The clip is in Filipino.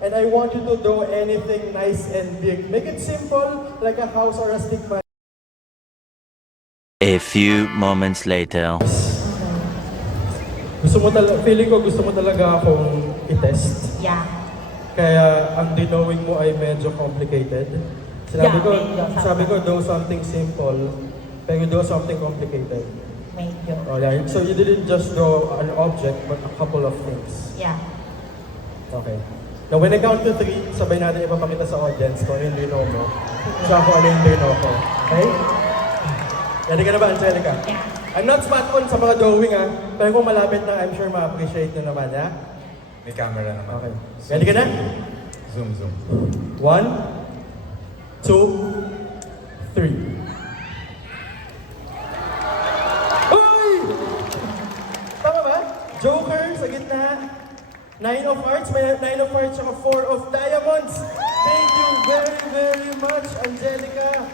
And I want you to do anything nice and big. Make it simple, like a house or a stick man. A few moments later. Feeling ko gusto mo talaga akong i-test. Yeah. Kaya ang dinowing mo ay medyo complicated. Sabi ko, do something simple, pero do something complicated. Medyo. Alright, so you didn't just draw an object, but a couple of things. Yeah. Okay. Now when I count to 3, sabay natin ipapakita sa audience kung ano yung dino mo. So ako ano yung dino ko. Okay? Ready ka na ba, Angelica? Yeah. I'm not spot on sa mga drawing pero kung malapit na, I'm sure ma-appreciate nyo naman, ha? May camera naman. Okay. Ready ka na? Zoom, zoom. 1, 2, 3. Uy! Tama ba? Joker sa gitna. 9 of hearts, may 9 of hearts, saka 4 of diamonds. Thank you very, very much, Angelica.